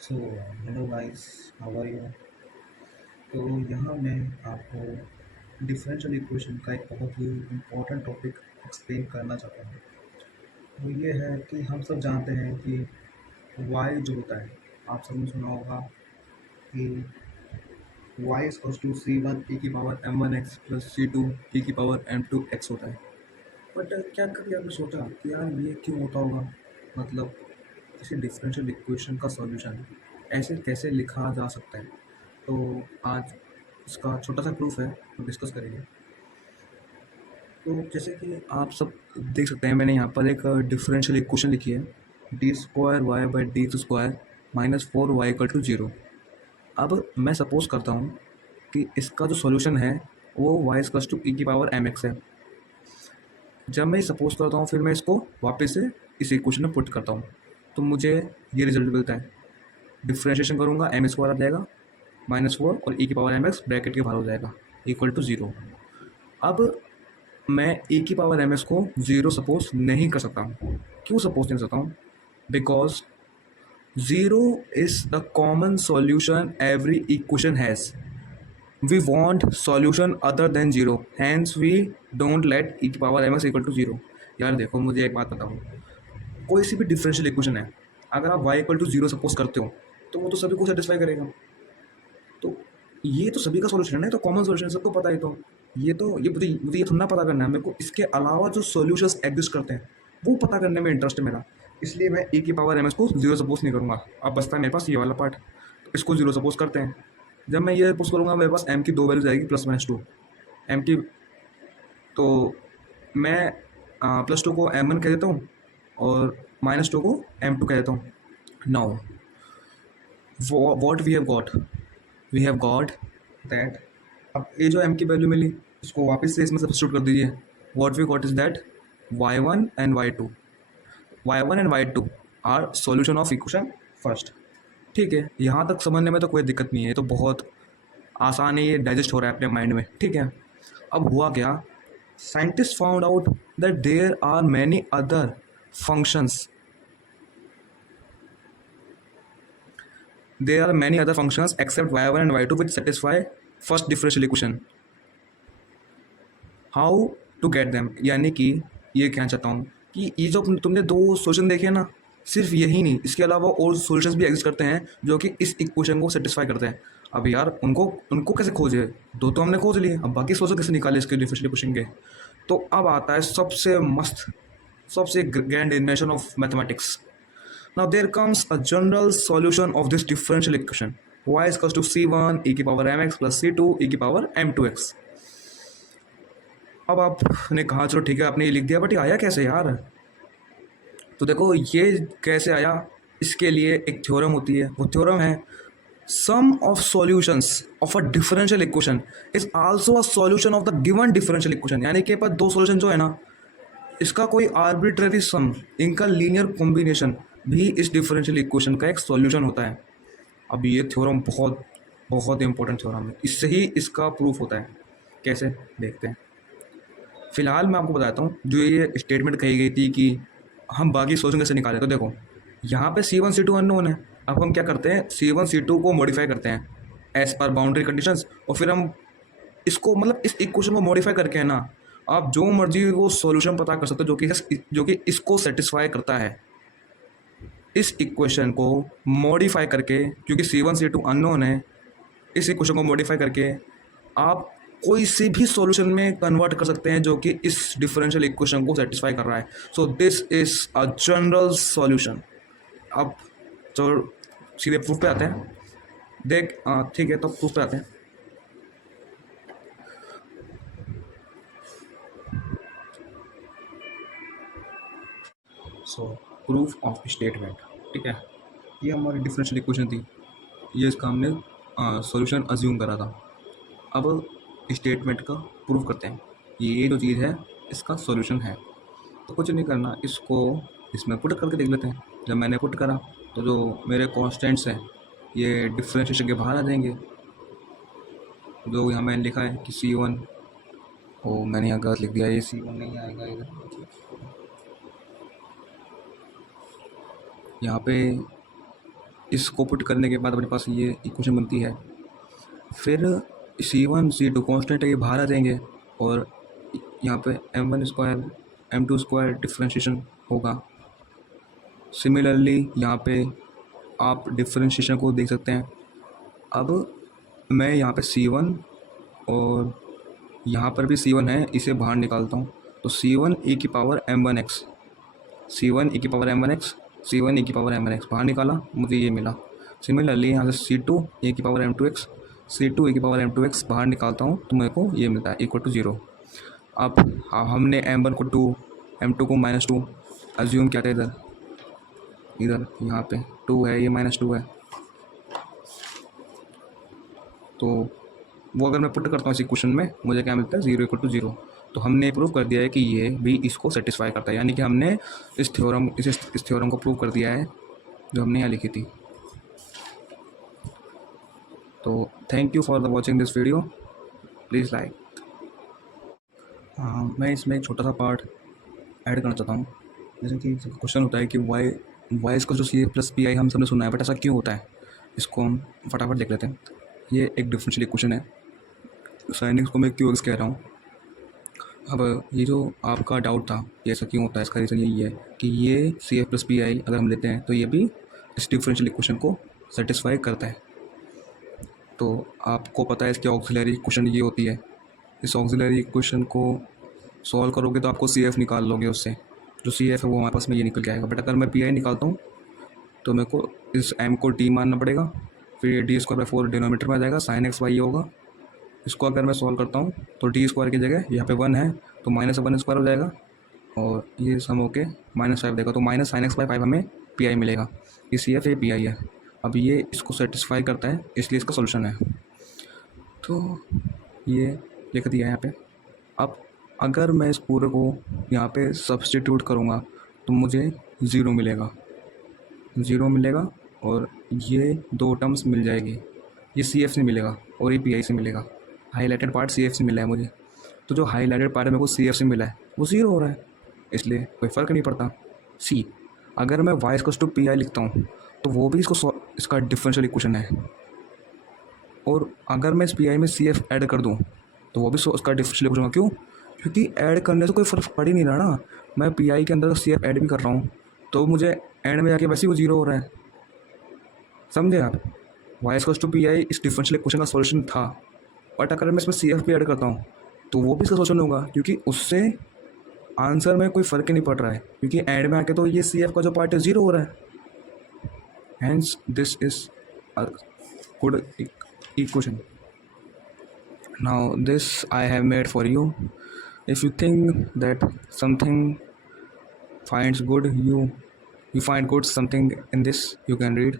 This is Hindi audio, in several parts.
So hello guys, how are you. तो यहाँ मैं आपको डिफरेंशियल इक्वेशन का एक बहुत ही इम्पोर्टेंट टॉपिक एक्सप्लेन करना चाहता हूँ। वो ये है कि हम सब जानते हैं कि y जो होता है, आप सबने सुना होगा कि y equals to C one E की power M one X plus C two E की पावर एम टू एक्स होता है। बट क्या कभी आपने सोचा कि यार ये क्यों होता होगा? मतलब किसी डिफरेंशियल इक्वेशन का सॉल्यूशन ऐसे कैसे लिखा जा सकता है? तो आज इसका छोटा सा प्रूफ है, हम डिस्कस करेंगे। तो जैसे कि आप सब देख सकते हैं, मैंने यहाँ पर एक डिफरेंशियल इक्वेशन लिखी है, d square y by d square minus four y equal to zero. अब मैं सपोज करता हूँ कि इसका जो सॉल्यूशन है वो वाई इक्वल टू ई की पावर एम एक्स है। जब मैं सपोज करता हूँ फिर मैं इसको वापस से इस इक्वेशन में पुट करता हूँ, तो मुझे ये रिजल्ट मिलता है। डिफ्रेंशिएशन करूँगा, एम स्क्वायर आ जाएगा माइनस फोर और ई की पावर एम एक्स ब्रैकेट के बाहर हो जाएगा इक्वल टू जीरो। अब मैं ई की पावर एम एक्स को ज़ीरो सपोज नहीं कर सकता हूँ। क्यों सपोज नहीं कर सकता हूँ? Because zero is the common solution every equation has. We want solution other than zero, hence we don't let E की power M X equal to zero. यार देखो, मुझे एक बात बताओ, कोई सी भी डिफरेंशियल इक्वेशन है, अगर आप y equal to zero suppose करते हो तो वो तो सभी को सेटिस्फाई करेगा। तो ये तो सभी का सॉल्यूशन है ना, ये तो कॉमन सॉल्यूशन है, सबको पता है। तो ये मुझे ये थोड़ा ना पता करना है, मेरे को इसके अलावा जो सॉल्यूशंस एग्जिस्ट करते हैं वो पता करने में इंटरेस्ट है मेरा। इसलिए मैं ए की पावर एम एस को जीरो सपोज नहीं करूँगा। अब बचता है मेरे पास ये वाला पार्ट, तो इसको जीरो सपोज करते हैं। जब मैं ये सपोज करूँगा मेरे पास एम की दो वैल्यूज आएगी, प्लस माइनस टू एम की। तो मैं प्लस टू को एम वन कह देता हूँ और माइनस टू को एम टू कह देता हूँ। Now what we have got that. अब ये जो एम की वैल्यू मिली, इसको वापस से इसमें सब्स्टिट्यूट कर दीजिए। What we got is that y one and y one and y two are solution of equation first. ठीक है, यहाँ तक समझने में तो कोई दिक्कत नहीं है, ये तो बहुत आसान है, ये डाइजेस्ट हो रहा है अपने माइंड में। ठीक है, अब हुआ क्या, scientist found out that there are many other functions there are many other functions except y1 and y2 which satisfy first differential equation. How to get them, यानी कि ये कहना चाहता हूँ कि ये जो तुमने दो सोल्यूशन देखे ना, सिर्फ यही नहीं, इसके अलावा और सोल्यूशंस भी एग्जिस्ट करते हैं जो कि इस इक्वेशन को सेटिस्फाई करते हैं। अब यार उनको उनको कैसे खोजे? दो तो हमने खोज लिए, अब बाकी सोल्यूशन कैसे निकाले इसके डिफरेंशियल इक्वेशन के? तो अब आता है सबसे मस्त, सबसे grand invention of mathematics. Now there comes a general solution of this differential equation. Y is equals to c1 e की power mx plus c2 e की पावर m2x। अब आपने कहा चलो ठीक है, आपने ये लिख दिया, बट ये आया कैसे यार? तो देखो ये कैसे आया, इसके लिए एक थ्योरम होती है, वो थ्योरम है sum of solutions of a differential equation is also a solution of the given differential equation. यानी कि पर दो सॉल्यूशन जो है ना, इसका कोई आर्बिट्ररी सम, इनका लीनियर कॉम्बिनेशन भी इस डिफरेंशियल इक्वेशन का एक सॉल्यूशन होता है। अब ये थ्योरम बहुत बहुत इंपॉर्टेंट थ्योरम है, इससे ही इसका प्रूफ होता है। कैसे, देखते हैं। फिलहाल मैं आपको बताता हूँ, जो ये स्टेटमेंट कही गई थी कि हम बाकी सॉल्यूशन कैसे निकालें, तो देखो यहाँ पे C1 C2 अननोन है। अब हम क्या करते हैं, C1 C2 को मॉडिफाई करते हैं एज पर बाउंड्री कंडीशंस, और फिर हम इसको मतलब इस इक्वेशन को मॉडिफाई करके है ना, आप जो मर्जी वो सॉल्यूशन पता कर सकते हो जो कि इसको सेटिस्फाई करता है। इस इक्वेशन को मॉडिफाई करके, क्योंकि C1 C2 अननोन है, इस इक्वेशन को मॉडिफाई करके आप कोई से भी सॉल्यूशन में कन्वर्ट कर सकते हैं जो कि इस डिफरेंशियल इक्वेशन को सेटिस्फाई कर रहा है। So this is a general solution. अब तो सीधे प्रूफ पे आते हैं। देख ठीक है, तो प्रूफ पे आते हैं। सो प्रूफ ऑफ स्टेटमेंट, ठीक है, ये हमारी डिफरेंशियल इक्वेशन थी, ये इसका हमने सॉल्यूशन अज्यूम करा था। अब स्टेटमेंट का प्रूफ करते हैं, ये जो चीज़ है इसका सॉल्यूशन है। तो कुछ नहीं करना, इसको इसमें पुट करके देख लेते हैं। जब मैंने पुट करा तो जो मेरे कॉन्स्टेंट्स हैं ये डिफ्रेंशिएशन के बाहर आ जाएंगे। जो यहाँ मैंने लिखा है कि C1, ओ मैंने यहाँ गलत लिख दिया, ये C1 नहीं आएगा इधर, यहाँ पे इसको पुट करने के बाद अपने पास ये इक्वेशन बनती है। फिर C1 C2 कांस्टेंट है, ये बाहर आ जाएंगे और यहाँ पे m1 square m2 square differentiation होगा। सिमिलरली यहाँ पे आप डिफ्रेंशिएशन को देख सकते हैं। अब मैं यहाँ पे C1 और यहाँ पर भी C1 है, इसे बाहर निकालता हूँ। तो C1 e की पावर m1x, C1 e की पावर m1x, C1 e की पावर m1x बाहर निकाला, मुझे ये मिला। सिमिलरली यहाँ से C2 e की पावर m2x, C2 e की पावर m2x बाहर निकालता हूँ तो मेरे को ये मिलता है इक्वल टू 0। अब हमने m1 को 2, m2 को -2 अज्यूम किया था। इधर यहाँ पे 2 है, ये -2 है, तो वो अगर मैं पुट करता हूँ इस इक्वेशन में मुझे क्या मिलता है 0 = 0। तो हमने प्रूव कर दिया है कि ये भी इसको सेटिस्फाई करता है, यानी कि हमने इस थ्योरम को प्रूव कर दिया है जो हमने यहाँ लिखी थी। तो thank you for the watching this video, please like. मैं इसमें एक छोटा सा पार्ट ऐड करना चाहता हूँ। जैसे कि क्वेश्चन होता है कि वाई इसको जो CA+PI हम सबने सुना है, बट ऐसा क्यों होता है, इसको हम फटाफट देख लेते हैं। ये एक डिफरेंशियल इक्वेशन है, साइन एक्स को मैं क्यू एक्स कह रहा हूँ। अब ये जो आपका डाउट था ये ऐसा क्यों होता है, इसका रीज़न यही है कि ये CA+PI अगर हम लेते हैं तो ये भी इस डिफरेंशियल इक्वेशन को सेटिस्फाई करता है। तो आपको पता है इसकी ऑक्सिलरी इक्वेशन ये होती है। इस ऑक्सिलरी इक्वेशन को सॉल्व करोगे तो आपको CF निकाल लोगे, उससे जो CF है वो हमारे पास में ये निकल के आएगा। बट अगर मैं PI निकालता हूँ तो मेरे को इस m को t मानना पड़ेगा, फिर d²/4 डिनोमीटर में आ जाएगा, sin x y ये होगा। इसको अगर मैं सॉल्व करता हूँ तो d² की जगह यहाँ पे 1 है तो -1² हो जाएगा और ये सम होके -5 देगा, तो -sin x/5 हमें PI मिलेगा। ये CF है, PI है। अब ये इसको सेटिस्फाई करता है इसलिए इसका सोल्यूशन है। तो ये लिख दिया है यहाँ पे। अब अगर मैं इस पूरे को यहाँ पे सब्स्टिट्यूट करूँगा तो मुझे 0 मिलेगा और ये 2 टर्म्स मिल जाएगी। ये CF से मिलेगा और ये PI से मिलेगा। हाईलाइटेड पार्ट CF से मिला है मुझे, तो जो हाईलाइटेड पार्ट मेरे को CF से मिला है वो 0 हो रहा है, इसलिए कोई फ़र्क नहीं पड़ता। C अगर मैं y=PI लिखता हूँ तो वो भी इसका डिफरेंशियल इक्वेशन है, और अगर मैं इस PI में CF ऐड कर दूँ तो वो भी उसका डिफरेंशियल इक्वेशन होगा। क्यों? क्योंकि ऐड करने से कोई फ़र्क पड़ ही नहीं रहा ना। मैं PI के अंदर CF ऐड भी कर रहा हूँ तो मुझे एंड में जाके वैसे ही वो 0 हो रहा है। समझे आप? y=PI इस डिफरेंशियल इक्वेशन का सॉल्यूशन था, बट अगर मैं इसमें CF भी ऐड करता हूँ तो वो भी इसका सॉल्यूशन होगा, क्योंकि उससे आंसर में कोई फ़र्क ही नहीं पड़ रहा है, क्योंकि एंड में आके तो ये CF का जो पार्ट है 0 हो रहा है। Hence this is a good equation. Now this I have made for you. If you think that something finds good, you find good something in this, you can read.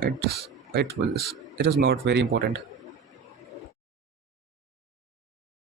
It is not very important.